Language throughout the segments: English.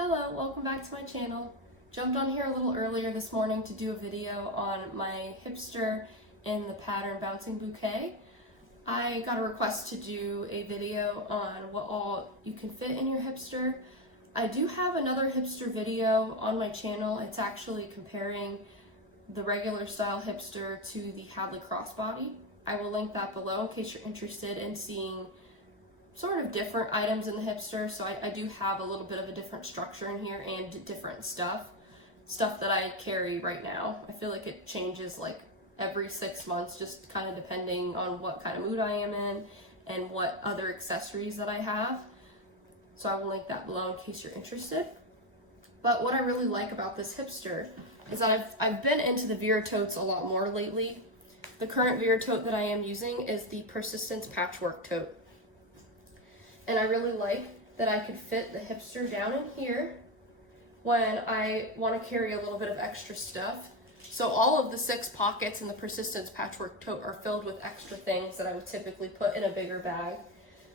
Hello, welcome back to my channel. Jumped on here a little earlier this morning to do a video on my hipster in the pattern Bouncing Bouquet. I got a request to do a video on what all you can fit in your hipster. I do have another hipster video on my channel. It's actually comparing the regular style hipster to the Hadley crossbody. I will link that below in case you're interested in seeing sort of different items in the hipster. So I do have a little bit of a different structure in here and different stuff that I carry right now. I feel like it changes like every 6 months, just kind of depending on what kind of mood I am in and what other accessories that I have. So I will link that below in case you're interested. But what I really like about this hipster is that I've been into the Vera totes a lot more lately. The current Vera tote that I am using is the Persistence Patchwork tote. And I really like that I could fit the hipster down in here when I want to carry a little bit of extra stuff. So all of the 6 pockets in the Persistence Patchwork tote are filled with extra things that I would typically put in a bigger bag.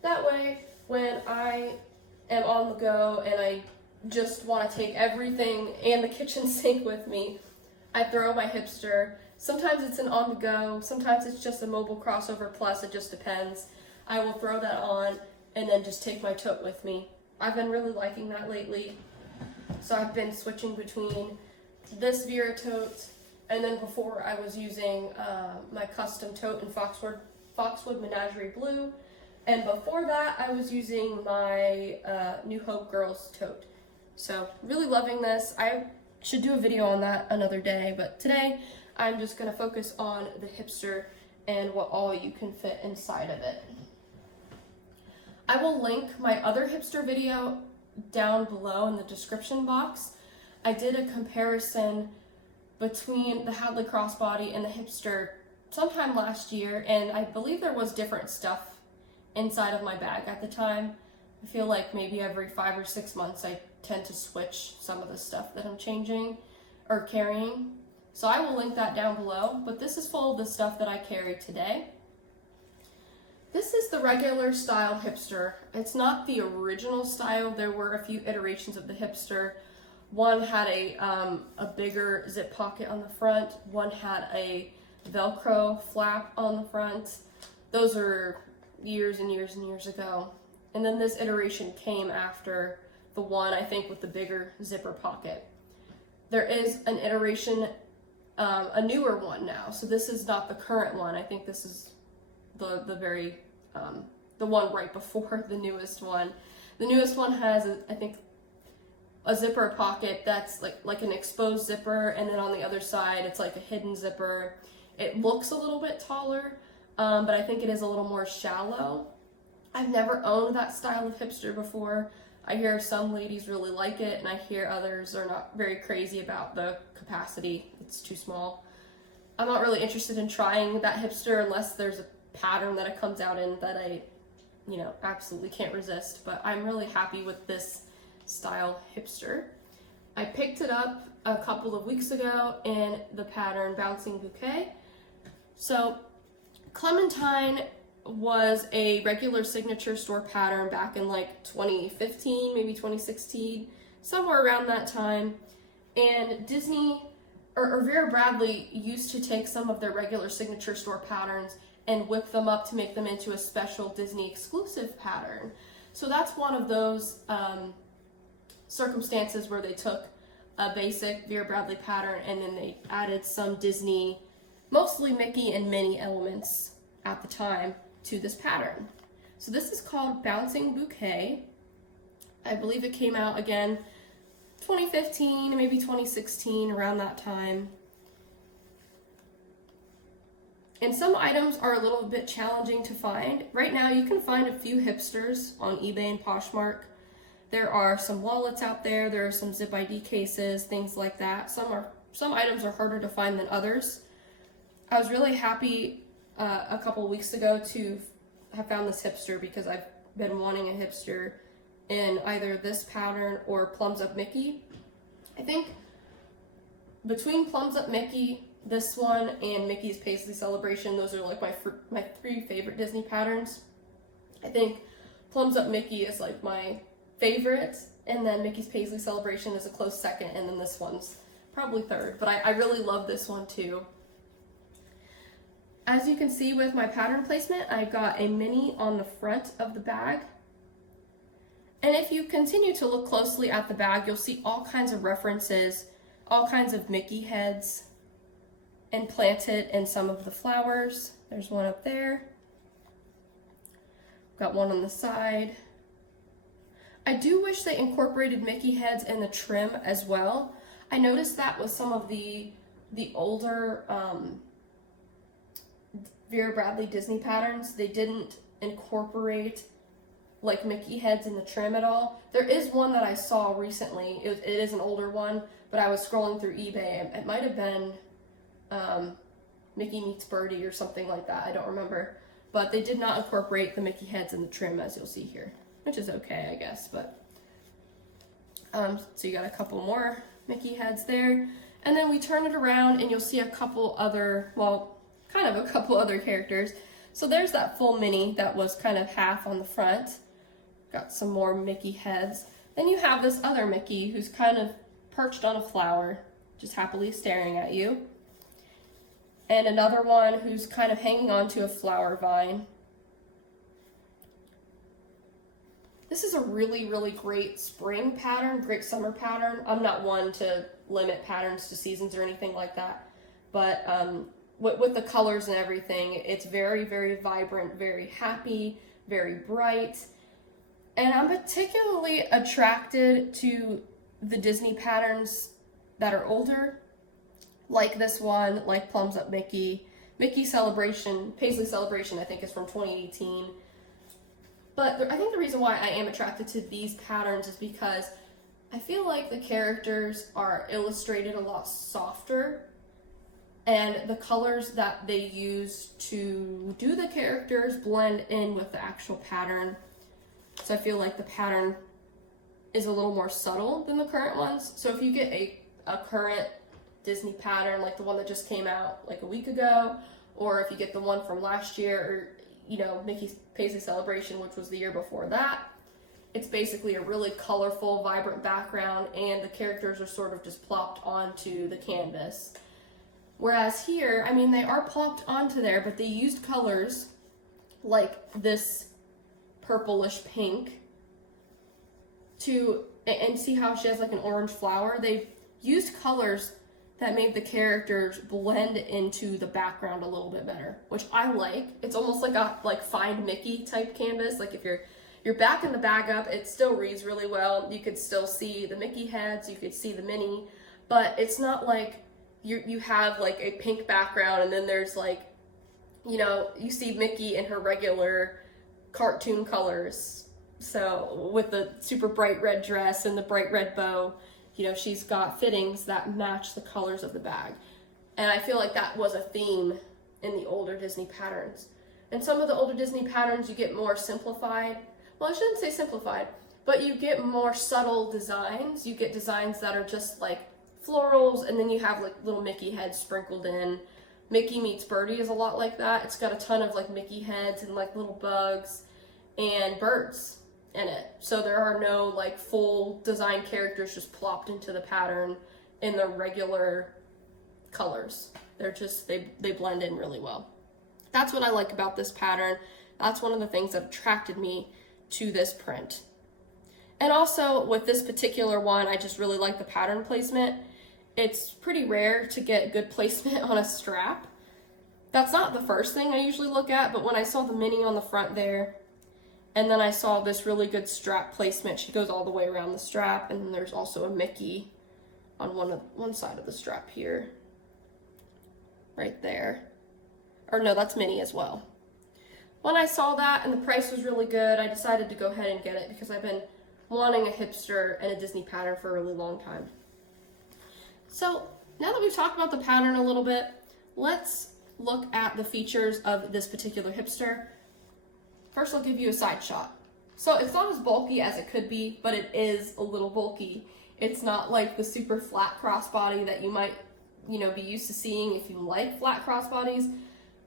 That way, when I am on the go and I just want to take everything and the kitchen sink with me, I throw my hipster. Sometimes it's an on the go, sometimes it's just a mobile crossover plus, it just depends. I will throw that on and then just take my tote with me. I've been really liking that lately. So I've been switching between this Vera tote, and then before I was using my custom tote in Foxwood Menagerie Blue, and before that I was using my New Hope Girls tote. So really loving this. I should do a video on that another day, but today I'm just gonna focus on the hipster and what all you can fit inside of it. I will link my other hipster video down below in the description box. I did a comparison between the Hadley crossbody and the hipster sometime last year, and I believe there was different stuff inside of my bag at the time. I feel like maybe every 5 or 6 months I tend to switch some of the stuff that I'm changing or carrying. So I will link that down below, but this is full of the stuff that I carry today. This is the regular style hipster. It's not the original style. There were a few iterations of the hipster. One had a bigger zip pocket on the front. One had a Velcro flap on the front. Those are years and years and years ago. And then this iteration came after the one, I think, with the bigger zipper pocket. There is an iteration, a newer one now. So this is not the current one. I think this is the one right before the newest one. The newest one has, I think, a zipper pocket that's like an exposed zipper, and then on the other side it's like a hidden zipper. It looks a little bit taller, but I think it is a little more shallow. I've never owned that style of hipster before. I hear some ladies really like it, and I hear others are not very crazy about the capacity. It's too small. I'm not really interested in trying that hipster unless there's a pattern that it comes out in that I, absolutely can't resist. But I'm really happy with this style hipster. I picked it up a couple of weeks ago in the pattern Bouncing Bouquet. So Clementine was a regular signature store pattern back in like 2015, maybe 2016, somewhere around that time. And Disney or Vera Bradley used to take some of their regular signature store patterns and whip them up to make them into a special Disney exclusive pattern. So that's one of those circumstances where they took a basic Vera Bradley pattern and then they added some Disney, mostly Mickey and Minnie elements at the time to this pattern. So this is called Bouncing Bouquet. I believe it came out again 2015, maybe 2016, around that time. And some items are a little bit challenging to find. Right now you can find a few hipsters on eBay and Poshmark. There are some wallets out there, there are some zip ID cases, things like that. Some items are harder to find than others. I was really happy a couple weeks ago to have found this hipster because I've been wanting a hipster in either this pattern or Plums Up Mickey. I think between Plums Up Mickey, this one, and Mickey's Paisley Celebration, those are like my 3 favorite Disney patterns. I think Plums Up Mickey is like my favorite, And then Mickey's Paisley Celebration is a close second, and then this one's probably third. But I really love this one too. As you can see with my pattern placement, I've got a mini on the front of the bag. And if you continue to look closely at the bag, you'll see all kinds of references, all kinds of Mickey heads implanted in some of the flowers. There's one up there. Got one on the side. I do wish they incorporated Mickey heads in the trim as well. I noticed that with some of the older Vera Bradley Disney patterns, they didn't incorporate like Mickey heads in the trim at all. There is one that I saw recently. It is an older one, but I was scrolling through eBay. It might have been Mickey Meets Birdie or something like that. I don't remember. But they did not incorporate the Mickey heads in the trim, as you'll see here, which is okay, I guess. But so you got a couple more Mickey heads there. And then we turn it around and you'll see a couple other, well, kind of a couple other characters. So there's that full mini that was kind of half on the front. Got some more Mickey heads. Then you have this other Mickey who's kind of perched on a flower, just happily staring at you. And another one who's kind of hanging onto a flower vine. This is a really, really great spring pattern, great summer pattern. I'm not one to limit patterns to seasons or anything like that, but with the colors and everything, it's very, very vibrant, very happy, very bright. And I'm particularly attracted to the Disney patterns that are older, like this one, like Plums Up Mickey, Mickey Celebration, Paisley Celebration, I think is from 2018. But I think the reason why I am attracted to these patterns is because I feel like the characters are illustrated a lot softer, and the colors that they use to do the characters blend in with the actual pattern. So I feel like the pattern is a little more subtle than the current ones. So if you get a current Disney pattern, like the one that just came out like a week ago, or if you get the one from last year, or you know, Mickey's Paisley Celebration, which was the year before that, it's basically a really colorful, vibrant background, and the characters are sort of just plopped onto the canvas. Whereas here, I mean, they are plopped onto there, but they used colors like this purplish pink to, and see how she has like an orange flower? They've used colors that made the characters blend into the background a little bit better, which I like. It's almost like a Find Mickey type canvas. Like if you're backing the bag up, it still reads really well. You could still see the Mickey heads, you could see the mini, but it's not like you have like a pink background and then there's like, you know, you see Mickey in her regular cartoon colors. So with the super bright red dress and the bright red bow, you know, she's got fittings that match the colors of the bag. And I feel like that was a theme in the older Disney patterns. In some of the older Disney patterns, you get more simplified. Well, I shouldn't say simplified, but you get more subtle designs. You get designs that are just like florals, and then you have like little Mickey heads sprinkled in. Mickey Meets Birdie is a lot like that. It's got a ton of like Mickey heads and like little bugs and birds in it. So there are no like full design characters just plopped into the pattern in the regular colors. They're just, they blend in really well. That's what I like about this pattern. That's one of the things that attracted me to this print. And also with this particular one, I just really like the pattern placement. It's pretty rare to get good placement on a strap. That's not the first thing I usually look at, but when I saw the mini on the front there, and then I saw this really good strap placement, she goes all the way around the strap, and then there's also a Mickey on one side of the strap here, right there. Or no, that's Minnie as well. When I saw that and the price was really good, I decided to go ahead and get it because I've been wanting a hipster and a Disney pattern for a really long time. So now that we've talked about the pattern a little bit, let's look at the features of this particular hipster. First, I'll give you a side shot. So it's not as bulky as it could be, but it is a little bulky. It's not like the super flat crossbody that you might, be used to seeing if you like flat crossbodies.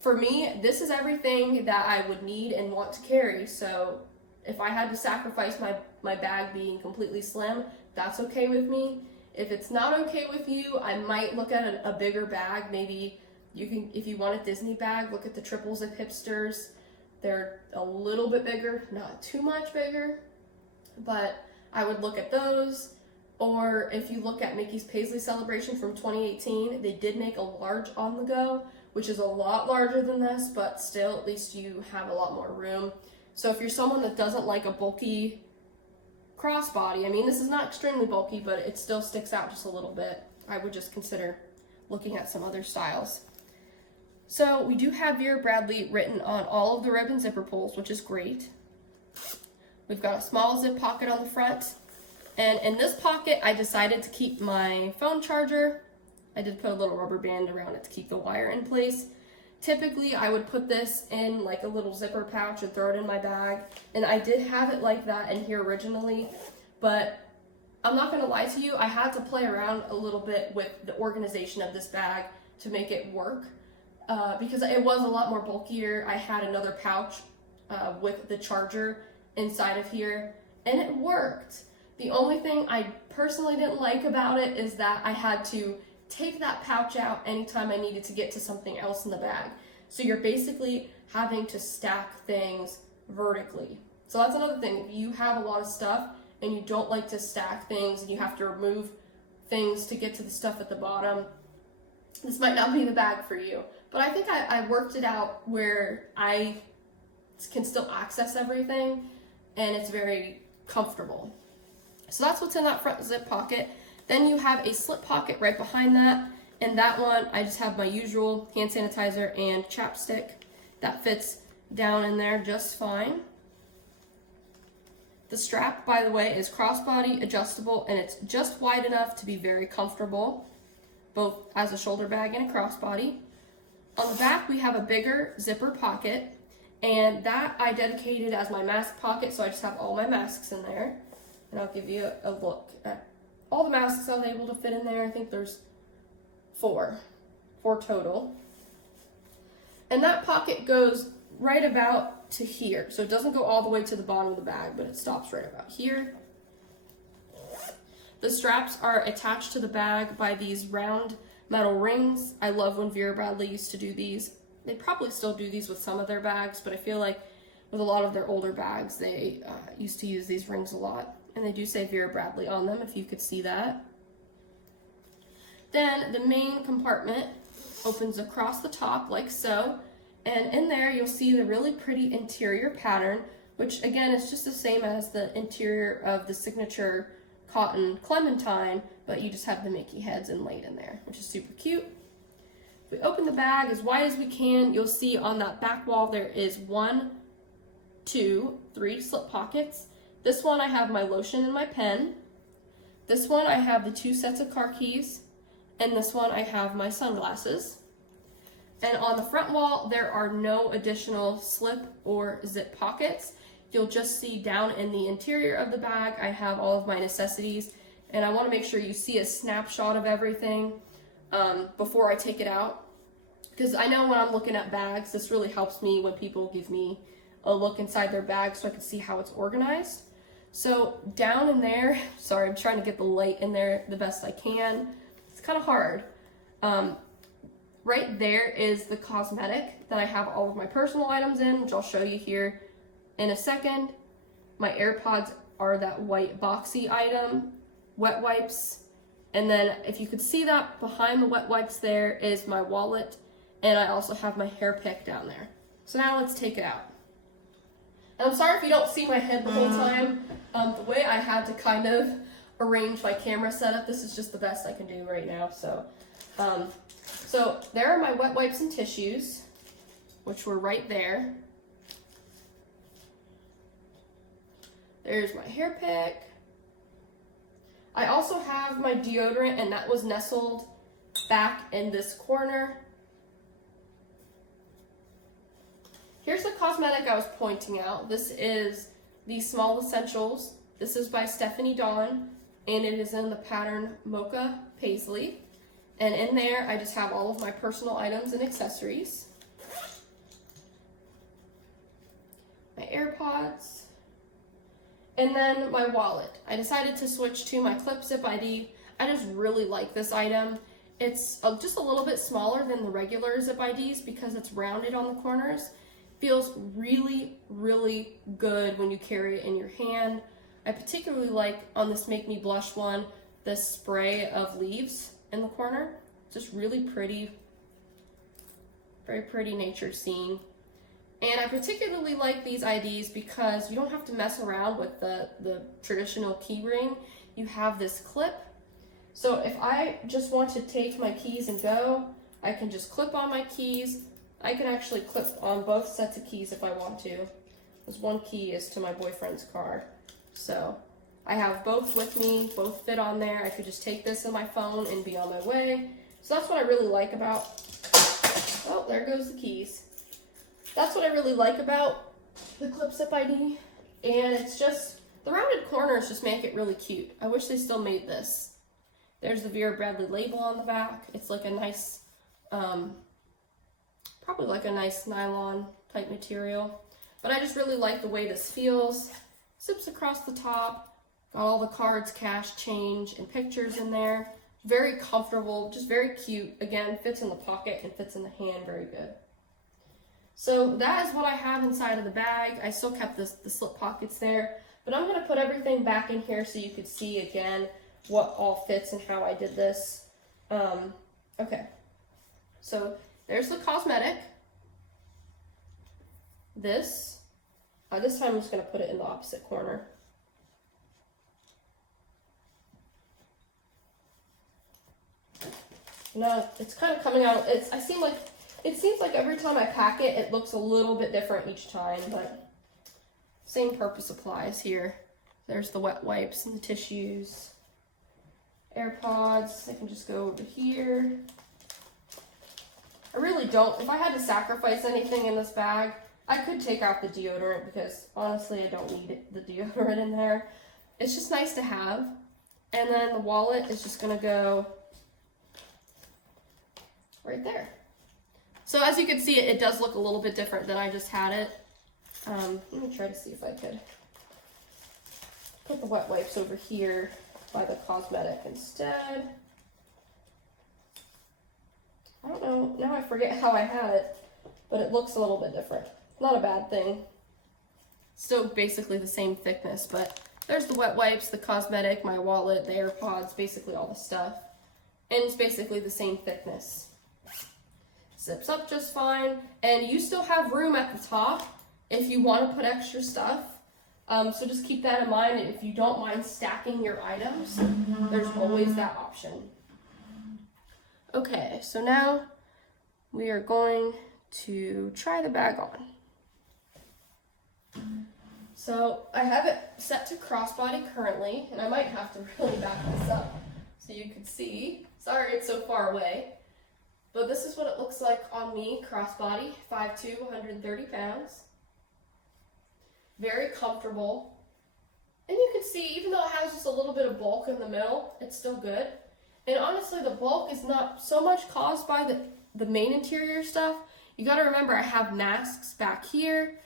For me, this is everything that I would need and want to carry. So If I had to sacrifice my bag being completely slim, that's okay with me. If it's not okay with you, I might look at a bigger bag. Maybe you can, if you want a Disney bag, look at the triple zip hipsters. They're a little bit bigger, not too much bigger, but I would look at those. Or if you look at Mickey's Paisley Celebration from 2018, they did make a large on the go, which is a lot larger than this, but still at least you have a lot more room. So if you're someone that doesn't like a bulky crossbody, I mean, this is not extremely bulky, but it still sticks out just a little bit, I would just consider looking at some other styles. So we do have Vera Bradley written on all of the ribbon zipper pulls, which is great. We've got a small zip pocket on the front. And in this pocket, I decided to keep my phone charger. I did put a little rubber band around it to keep the wire in place. Typically, I would put this in like a little zipper pouch and throw it in my bag. And I did have it like that in here originally, but I'm not gonna lie to you, I had to play around a little bit with the organization of this bag to make it work. Because it was a lot more bulkier. I had another pouch with the charger inside of here, and it worked. The only thing I personally didn't like about it is that I had to take that pouch out anytime I needed to get to something else in the bag. So you're basically having to stack things vertically. So that's another thing. If you have a lot of stuff and you don't like to stack things and you have to remove things to get to the stuff at the bottom, this might not be the bag for you. But I think I worked it out where I can still access everything and it's very comfortable. So that's what's in that front zip pocket. Then you have a slip pocket right behind that. And that one, I just have my usual hand sanitizer and chapstick. That fits down in there just fine. The strap, by the way, is crossbody adjustable and it's just wide enough to be very comfortable, both as a shoulder bag and a crossbody. On the back, we have a bigger zipper pocket, and that I dedicated as my mask pocket, so I just have all my masks in there. And I'll give you a look at all the masks I was able to fit in there. I think there's four total. And that pocket goes right about to here. So it doesn't go all the way to the bottom of the bag, but it stops right about here. The straps are attached to the bag by these round metal rings. I love when Vera Bradley used to do these. They probably still do these with some of their bags, but I feel like with a lot of their older bags, they used to use these rings a lot. And they do say Vera Bradley on them, if you could see that. Then the main compartment opens across the top like so. And in there, you'll see the really pretty interior pattern, which again is just the same as the interior of the signature cotton clementine, but you just have the Mickey heads inlaid in there, which is super cute. If we open the bag as wide as we can, you'll see on that back wall there is 1, 2, 3 slip pockets. This one I have my lotion and my pen. This one I have the 2 sets of car keys. And this one I have my sunglasses. And on the front wall, there are no additional slip or zip pockets. You'll just see down in the interior of the bag, I have all of my necessities. And I want to make sure you see a snapshot of everything before I take it out. Because I know when I'm looking at bags, this really helps me when people give me a look inside their bag so I can see how it's organized. So down in there, sorry, I'm trying to get the light in there the best I can. It's kind of hard. Right there is the cosmetic that I have all of my personal items in, which I'll show you here in a second. My AirPods are that white boxy item, wet wipes, and then if you could see that behind the wet wipes there is my wallet, and I also have my hair pick down there. So now let's take it out. And I'm sorry if you don't see my head the whole time. The way I had to kind of arrange my camera setup, this is just the best I can do right now. So there are my wet wipes and tissues, which were right there. There's my hair pick. I also have my deodorant, and that was nestled back in this corner. Here's the cosmetic I was pointing out. This is the Small Essentials. This is by Stephanie Dawn, and it is in the pattern Mocha Paisley. And in there, I just have all of my personal items and accessories. My AirPods. And then my wallet. I decided to switch to my clip zip ID. I just really like this item. It's just a little bit smaller than the regular zip IDs because it's rounded on the corners. Feels really, really good when you carry it in your hand. I particularly like on this Make Me Blush one, this spray of leaves in the corner. Just really pretty, very pretty nature scene. And I particularly like these IDs because you don't have to mess around with the traditional key ring. You have this clip. So if I just want to take my keys and go, I can just clip on my keys. I can actually clip on both sets of keys if I want to. Because one key is to my boyfriend's car. So I have both with me, both fit on there. I could just take this in my phone and be on my way. So that's what I really like about, oh, there goes the keys. That's what I really like about the clip zip ID. And it's just, the rounded corners just make it really cute. I wish they still made this. There's the Vera Bradley label on the back. It's like a nice, probably like a nice nylon type material. But I just really like the way this feels. Zips across the top. Got all the cards, cash, change, and pictures in there. Very comfortable, just very cute. Again, fits in the pocket and fits in the hand very good. So that is what I have inside of the bag. I still kept the slip pockets there, but I'm going to put everything back in here so you could see again what all fits and how I did this. Okay, so there's the cosmetic. This time I'm just going to put it in the opposite corner. No, it's kind of coming out. It seems like every time I pack it, it looks a little bit different each time, but same purpose applies here. There's the wet wipes and the tissues. AirPods, they can just go over here. I really don't, if I had to sacrifice anything in this bag, I could take out the deodorant because honestly I don't need the deodorant in there. It's just nice to have. And then the wallet is just gonna go right there. So as you can see, it does look a little bit different than I just had it. Let me try to see if I could put the wet wipes over here by the cosmetic instead. I don't know, now I forget how I had it, but it looks a little bit different. Not a bad thing. Still basically the same thickness, but there's the wet wipes, the cosmetic, my wallet, the AirPods, basically all the stuff. And it's basically the same thickness. Zips up just fine, and you still have room at the top if you want to put extra stuff. So just keep that in mind. If you don't mind stacking your items, there's always that option. Okay, so now we are going to try the bag on. So I have it set to crossbody currently, and I might have to really back this up so you can see. Sorry it's so far away. But this is what it looks like on me, crossbody, 5'2", 130 pounds. Very comfortable. And you can see, even though it has just a little bit of bulk in the middle, it's still good. And honestly, the bulk is not so much caused by the main interior stuff. You gotta remember, I have masks back here,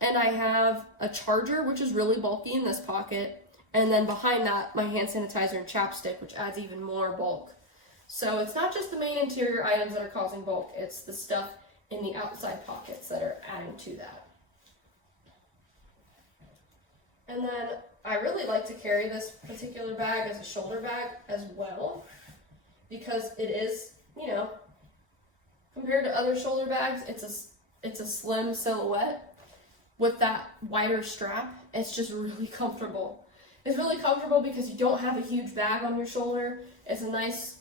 and I have a charger, which is really bulky in this pocket. And then behind that, my hand sanitizer and chapstick, which adds even more bulk. So it's not just the main interior items that are causing bulk, it's the stuff in the outside pockets that are adding to that. And then I really like to carry this particular bag as a shoulder bag as well, because it is, you know, compared to other shoulder bags, it's a slim silhouette with that wider strap. It's just really comfortable. It's really comfortable because you don't have a huge bag on your shoulder. It's a nice,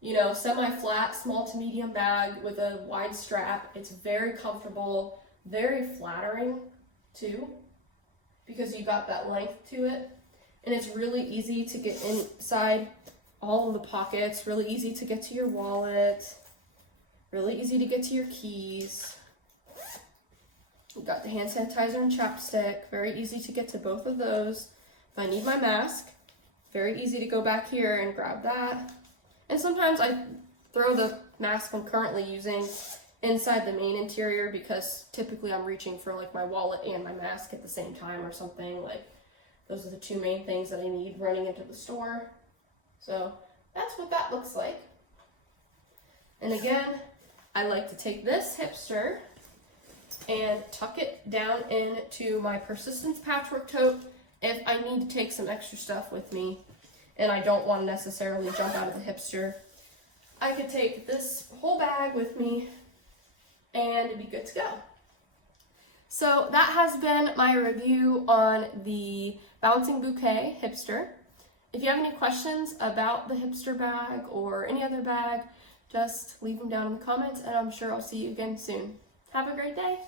you know, semi-flat, small to medium bag with a wide strap. It's very comfortable, very flattering too, because you got that length to it. And it's really easy to get inside all of the pockets, really easy to get to your wallet, really easy to get to your keys. You got the hand sanitizer and chapstick, very easy to get to both of those. If I need my mask, very easy to go back here and grab that. And sometimes I throw the mask I'm currently using inside the main interior because typically I'm reaching for like my wallet and my mask at the same time or something. Like Those are the two main things that I need running into the store. So that's what that looks like. And again, I like to take this hipster and tuck it down into my Persistence patchwork tote if I need to take some extra stuff with me and I don't want to necessarily jump out of the hipster. I could take this whole bag with me and it'd be good to go. So that has been my review on the Bouncing Bouquet hipster. If you have any questions about the hipster bag or any other bag, just leave them down in the comments and I'm sure I'll see you again soon. Have a great day.